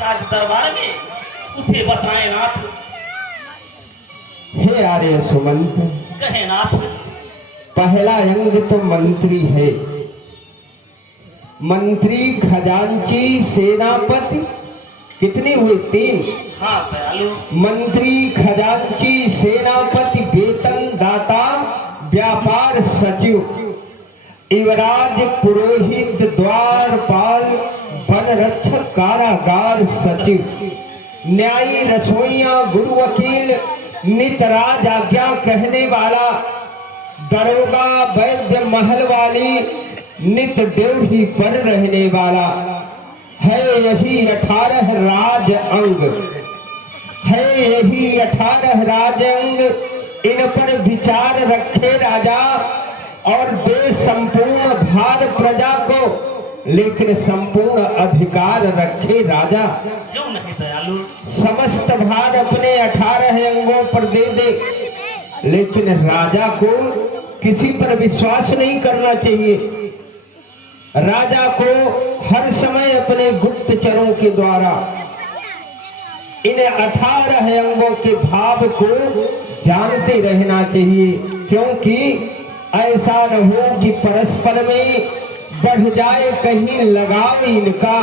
राज दरबार में उसे बताएं नाथ। हे आर्य सुमंत, कहे नाथ। पहला अंग तो मंत्री है। मंत्री, खजांची, सेनापति, कितने हुए? 3। हाँ दयालु। मंत्री, खजांची, सेनापति, वेतन दाता, व्यापार सचिव, युवराज, पुरोहित, द्वारपाल, वन रक्षक, कारागार सचिव, न्यायी, रसोइया, गुरु, वकील, नित राज आज्ञा कहने वाला, दरोगा, वैद्य, महल वाली, नित ड्योढ़ी पर रहने वाला है। यही 18 राज अंग है। यही 18 राज अंग। इन पर विचार रखे राजा और दे संपूर्ण भार प्रजा को, लेकिन संपूर्ण अधिकार रखे राजा। क्यों नहीं दयालु। समस्त भार अपने 18 अंगों पर दे दे, लेकिन राजा को किसी पर विश्वास नहीं करना चाहिए। राजा को हर समय अपने गुप्तचरों के द्वारा इन 18 अंगों के भाव को जानते रहना चाहिए, क्योंकि ऐसा न हो कि परस्पर में बढ़ जाए कहीं लगाव इनका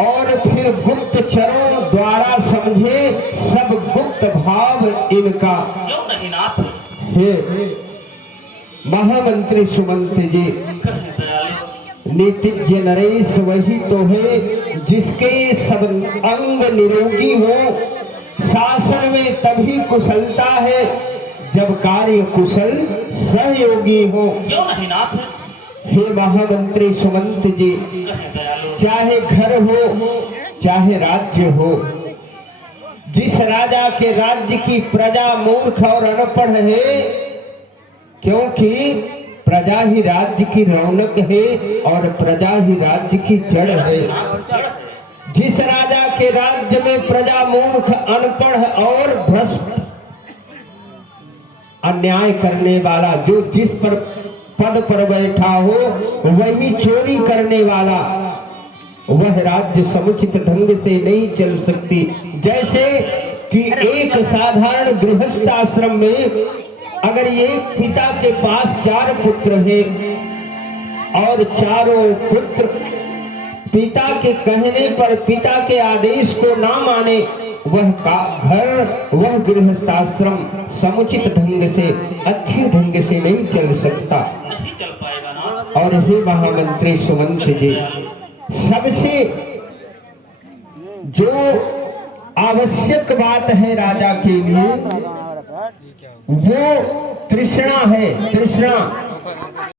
और फिर गुप्तचरों द्वारा समझे सब गुप्त भाव इनका। क्यों नहीं नाथ। हे महामंत्री सुमंत जी, नीतिज्ञ नरेश वही तो है जिसके सब अंग निरोगी हो। शासन में तभी कुशलता है जब कार्य कुशल सहयोगी हो। क्यों नहीं नाथ। हे महामंत्री सुमंत जी, चाहे घर हो चाहे राज्य हो, जिस राजा के राज्य की प्रजा मूर्ख और अनपढ़ है, क्योंकि प्रजा ही राज्य की रौनक है और प्रजा ही राज्य की जड़ है। जिस राजा के राज्य में प्रजा मूर्ख, अनपढ़ और भ्रष्ट, अन्याय करने वाला, जो जिस पर पद पर बैठा हो वही चोरी करने वाला, वह राज्य समुचित ढंग से नहीं चल सकती। जैसे कि एक साधारण गृहस्थ आश्रम में अगर एक पिता के पास 4 पुत्र हैं और चारों पुत्र पिता के कहने पर, पिता के आदेश को ना माने, वह घर, वह गृहस्थ आश्रम समुचित ढंग से, अच्छे ढंग से नहीं चल सकता। नहीं चल पाएगा ना। और हे महामंत्री सुमंत जी, सबसे जो आवश्यक बात है राजा के लिए वो तृष्णा है। तृष्णा